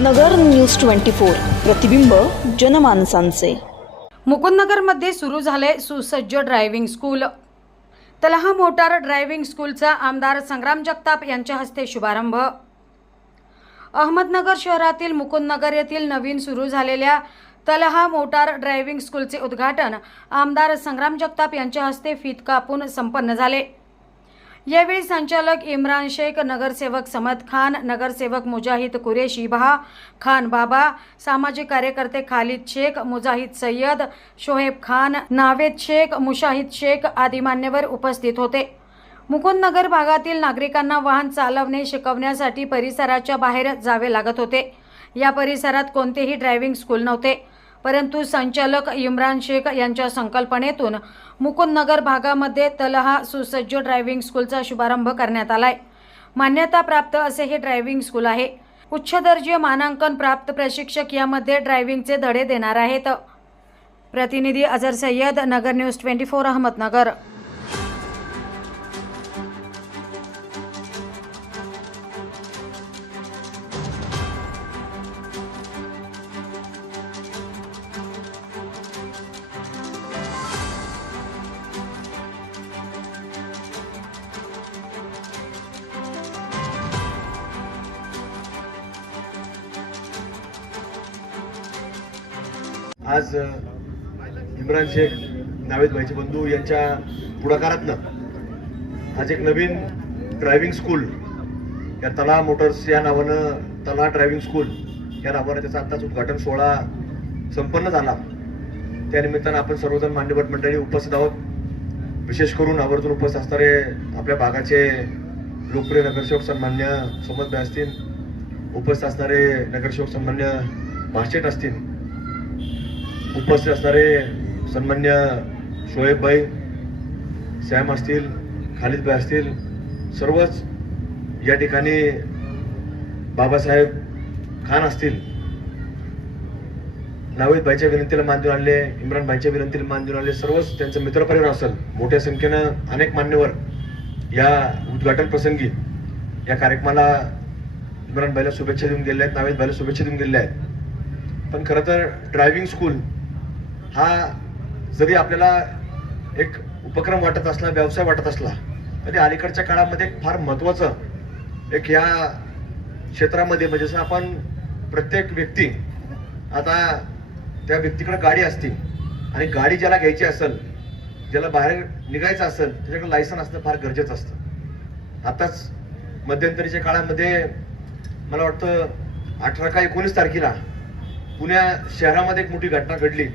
नगर news twenty four प्रतिबिंब जनमानसांचे. मुकुंदनगरमध्ये सुरू झाले सुसज्ज driving school. Talha motor driving स्कूलचा आमदार संग्राम जगताप यांच्या हस्ते शुभारंभ. अहमदनगर शहरातील मुकुंदनगर येथील नवीन सुरू झालेल्या तलहा मोटार ड्रायव्हिंग स्कूलचे उद्घाटन आमदार संग्राम जगताप यांच्या हस्ते फीत कापून संपन्न झाले. यावेळी संचालक इम्रान शेख नगरसेवक समद खान नगरसेवक मुजाहिद कुरेशी बहा खान बाबा सामाजिक कार्यकर्ते खालिद शेख मुजाहिद सय्यद शोहेब खान नावेद शेख मुशाहिद शेख आदी मान्यवर उपस्थित होते. मुकुंदनगर भागातील नागरिकांना वाहन चालवणे शिकवण्यासाठी परिसराच्या बाहेर जावे लागत होते. या परिसरात कोणतेही ड्रायव्हिंग स्कूल नव्हते. परंतु संचालक इम्रान शेख यांच्या संकल्पनेतून मुकुंदनगर भागामध्ये तलहा सुसज्ज ड्रायव्हिंग स्कूलचा शुभारंभ करण्यात आलाय. मान्यताप्राप्त असे हे ड्रायव्हिंग स्कूल आहे. उच्च दर्जीय मानांकन प्राप्त प्रशिक्षक यामध्ये ड्रायव्हिंगचे धडे देणार आहेत. प्रतिनिधी Azhar Sayyad Nagar news twenty four Ahmednagar. आज इम्रान शेख नावेद भाईचे बंधू यांच्या पुढाकारातनं आज एक नवीन ड्रायव्हिंग स्कूल या तला मोटर्स या नावानं तला ड्रायव्हिंग स्कूल या नावानं त्याचा आत्ताच उद्घाटन सोहळा संपन्न झाला. त्यानिमित्तानं आपण सर्वजण मान्यवर मंडळी उपस्थित आहोत. विशेष करून आवर्जून उपस्थित असणारे आपल्या भागाचे लोकप्रिय नगरसेवक सन्मान्य समजभाई असतील. उपस्थित असणारे नगरसेवक सन्मान्य भाषेट असतील. उपस्थित असणारे सन्मान्य शोएबभाई सॅम असतील खालिदभाई असतील सर्वच या ठिकाणी बाबासाहेब खान असतील. नावेद भाईच्या विनंतीला मान देऊन आणले इम्रान भाईच्या विनंतीला मान देऊन आणले सर्वच त्यांचं मित्रपरिवार असेल मोठ्या संख्येनं अनेक मान्यवर या उद्घाटन प्रसंगी या कार्यक्रमाला इम्रान भाईला शुभेच्छा देऊन गेल्या आहेत नावेद भाईला शुभेच्छा देऊन गेल्या आहेत. पण खरं तर ड्रायव्हिंग स्कूल हा जरी आपल्याला एक उपक्रम वाटत असला व्यवसाय वाटत असला तरी अलीकडच्या काळामध्ये फार महत्वाचं एक या क्षेत्रामध्ये म्हणजे जसं आपण प्रत्येक व्यक्ती आता त्या व्यक्तीकडे गाडी असते आणि गाडी ज्याला घ्यायची असेल ज्याला बाहेर निघायचं असेल त्याच्याकडे लायसन असणं फार गरजेचं असतं. आताच मध्यंतरीच्या काळामध्ये मला वाटतं अठरा का एकोणीस तारखेला पुण्या शहरामध्ये एक मोठी घटना घडली.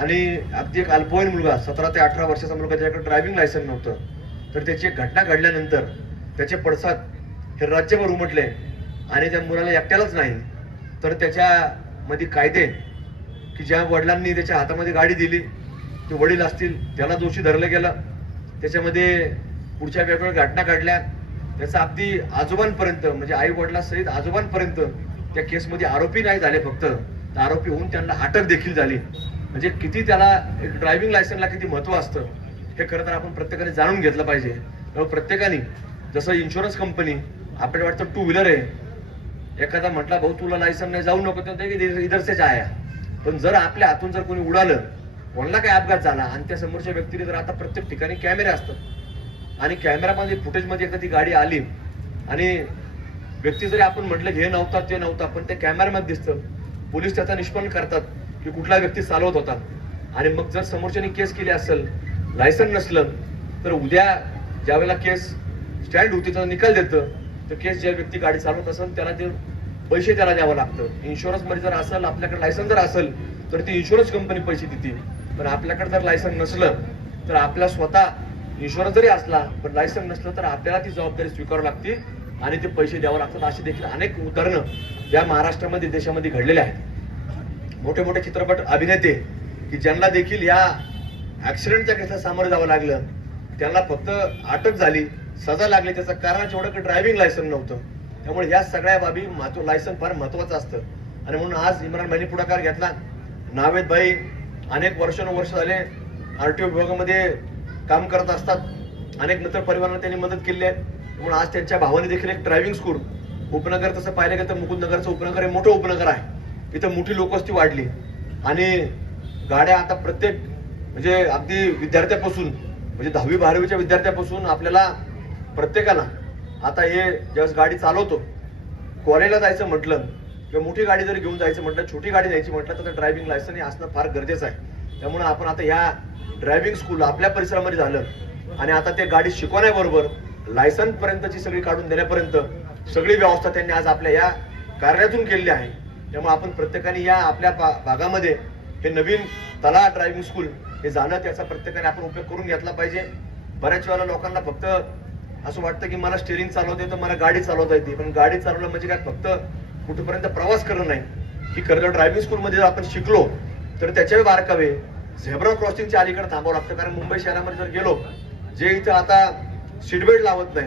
आणि अगदी एक अल्पवयीन मुलगा सतरा ते अठरा वर्षाचा मुलगा त्याच्याकडे ड्रायव्हिंग लायसन नव्हतं तर त्याची एक घटना घडल्यानंतर त्याचे पडसाद हे राज्यभर उमटले आणि त्या मुलाला एकट्यालाच नाही. तर त्याच्यामध्ये कायदे की ज्या वडिलांनी त्याच्या हातामध्ये गाडी दिली ते वडील असतील त्याला दोषी धरलं गेलं. त्याच्यामध्ये पुढच्या वेगवेगळ्या घटना घडल्या. त्याचा अगदी आजोबांपर्यंत म्हणजे आई वडिलांसहित आजोबांपर्यंत त्या केसमध्ये आरोपी नाही झाले फक्त. तर आरोपी होऊन त्यांना अटक देखील झाली. म्हणजे किती त्याला एक ड्रायव्हिंग लायसनला किती महत्त्व असतं हे खरं तर आपण प्रत्येकाने जाणून घेतलं पाहिजे. त्यामुळे प्रत्येकाने जसं इन्शुरन्स कंपनी आपल्याला वाटतं टू व्हीलर आहे. एखादा म्हटला भाऊ तुला लायसन नाही जाऊ नको. तर इधरसेच आहे पण जर आपल्या हातून जर कोणी उडालं कोणाला काय अपघात झाला आणि त्या समोरच्या व्यक्तीने जर आता प्रत्येक ठिकाणी कॅमेरे असतात आणि कॅमेरामध्ये फुटेजमध्ये एखादी गाडी आली आणि व्यक्ती जरी आपण म्हटलं हे नव्हता ते नव्हता पण ते कॅमेऱ्यामध्ये दिसतं पोलीस त्याचा निष्पन्न करतात. की कुठला व्यक्ती चालवत होता. आणि मग जर समोरच्याने केस केली असेल लायसन नसलं तर उद्या ज्यावेळेला केस स्टँड होती त्याचा निकाल देतं. तर केस ज्या व्यक्ती गाडी चालवत असेल त्याला ते पैसे त्याला द्यावं लागतं. इन्शुरन्समध्ये जर असेल आपल्याकडे लायसन जर असेल तर ती इन्शुरन्स कंपनी पैसे देते. पण आपल्याकडे जर लायसन नसलं तर आपला स्वतः इन्शुरन्स जरी असला पण लायसन नसलं तर आपल्याला ती जबाबदारी स्वीकारावी लागते. आणि ते पैसे द्यावं लागतात अशी देखील अनेक उदाहरणं या महाराष्ट्रामध्ये देशामध्ये घडलेले आहेत. मोठे मोठे चित्रपट अभिनेते की ज्यांना देखील या ऍक्सिडेंटच्या केसला सामोरं जावं लागलं. त्यांना फक्त अटक झाली सजा लागली त्याचं कारण एवढं की ड्रायव्हिंग लायसन नव्हतं. त्यामुळे या सगळ्या बाबी महत्त्व लायसन फार महत्वाचं असतं. आणि म्हणून आज इम्रान भाईने पुढाकार घेतला. नावेद भाई अनेक वर्षानुवर्ष झाले आर टी ओ विभागामध्ये काम करत असतात. अनेक मित्र परिवारांना त्यांनी मदत केली आहे. म्हणून आज त्यांच्या भावाने देखील एक ड्रायव्हिंग स्कूल उपनगर तसं पाहिलं गेलं तर मुकुंदनगरचं उपनगर हे मोठं उपनगर आहे. इथं मोठी लोकवस्ती वाढली. आणि गाड्या आता प्रत्येक म्हणजे अगदी विद्यार्थ्यापासून म्हणजे दहावी बारावीच्या विद्यार्थ्यापासून आपल्याला प्रत्येकाला आता हे ज्यावेळेस गाडी चालवतो कॉलेजला जायचं म्हटलं किंवा मोठी गाडी जरी घेऊन जायचं म्हटलं छोटी गाडी न्यायची म्हटलं तर ड्रायव्हिंग लायसन हे असणं फार गरजेचं आहे. त्यामुळे आपण आता ह्या ड्रायव्हिंग स्कूल आपल्या परिसरामध्ये झालं आणि आता ते गाडी शिकवण्याबरोबर लायसन पर्यंतची सगळी काढून देण्यापर्यंत सगळी व्यवस्था त्यांनी आज आपल्या या कार्यातून केलेली आहे. त्यामुळे आपण प्रत्येकाने या आपल्या भा- भागामध्ये हे नवीन तला ड्रायव्हिंग स्कूल हे जाणं त्याचा प्रत्येकाने आपण उपयोग करून घेतला पाहिजे. बऱ्याच वेळेला लोकांना फक्त असं वाटतं की मला स्टेरिंग चालवता येतं मला गाडी चालवता येते. पण गाडी चालवणं म्हणजे काय? फक्त कुठेपर्यंत प्रवास करणं नाही. की खरं तर ड्रायव्हिंग स्कूलमध्ये जर आपण शिकलो तर त्याच्याही बारकावे झेब्रा क्रॉसिंगच्या अलीकडे थांबावं लागतं. कारण मुंबई शहरामध्ये जर गेलो जे इथं आता सीटबेल्ट लावत नाही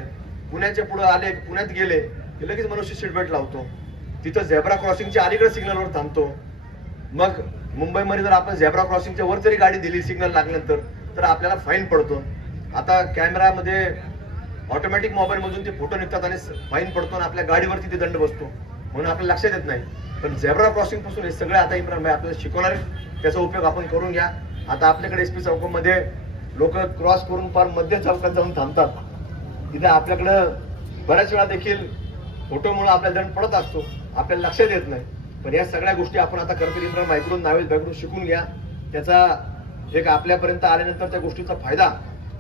पुण्याच्या पुढे आले पुण्यात गेले की लगेच मनुष्य सीटबेल्ट लावतो. तिथं झेब्रा क्रॉसिंगच्या अलीकडे सिग्नलवर थांबतो. मग मुंबईमध्ये जर आपण झेब्रा क्रॉसिंगच्या वर जरी गाडी दिली सिग्नल लागल्यानंतर तर आपल्याला फाईन पडतो. आता कॅमेरामध्ये ऑटोमॅटिक मोबाईलमधून ते फोटो निघतात आणि फाईन पडतो आणि आपल्या गाडीवरती ते दंड बसतो. म्हणून आपल्याला लक्षात येत नाही. पण झेब्रा क्रॉसिंगपासून हे सगळं आता इम्रान भाई आपल्याला शिकवणार आहे. त्याचा उपयोग आपण करून घ्या. आता आपल्याकडे एस पी चौकामध्ये लोक क्रॉस करून फार मध्य चौकात जाऊन थांबतात. तिथे आपल्याकडं बऱ्याच वेळा देखील फोटोमुळे आपल्याला दंड पडत असतो. आपल्याला लक्षात येत नाही. पण या सगळ्या गोष्टी आपण आता करतो इम्रान भाईकडून नावेद भाईकडून शिकून घ्या. त्याचा एक आपल्यापर्यंत आल्यानंतर त्या गोष्टीचा फायदा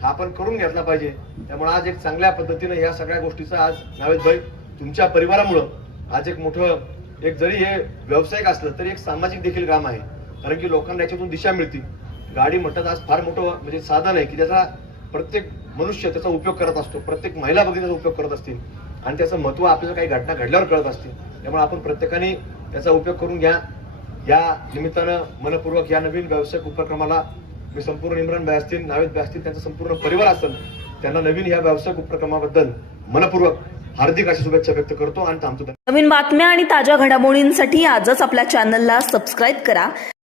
हा आपण करून घेतला पाहिजे. त्यामुळे आज एक चांगल्या पद्धतीनं या सगळ्या गोष्टीचा आज नावेद भाई तुमच्या परिवारामुळं आज एक मोठं एक जरी हे व्यावसायिक असलं तरी एक सामाजिक देखील काम आहे. कारण की लोकांना याच्यातून दिशा मिळते. गाडी म्हणतात आज फार मोठं म्हणजे साधन आहे की त्याचा प्रत्येक मनुष्य त्याचा उपयोग करत असतो. प्रत्येक महिला बघितल्याचा त्याचा उपयोग करत असतील. आणि त्याचं महत्त्व आपल्याला काही घटना घडल्यावर कळत असते. त्यामुळे आपण प्रत्येकाने त्याचा उपयोग करून घ्या. या निमित्तानं मनपूर्वक या नवीन व्यावसायिक उपक्रमाला मी संपूर्ण इम्रान भाई असतील नावेद भाई असतील त्यांचा संपूर्ण परिवार असेल त्यांना नवीन या व्यावसायिक उपक्रमाबद्दल मनपूर्वक हार्दिक अशा शुभेच्छा व्यक्त करतो आणि थांबतो. नवीन बातम्या आणि ताज्या घडामोडींसाठी आजच आपल्या चॅनलला सबस्क्राईब करा.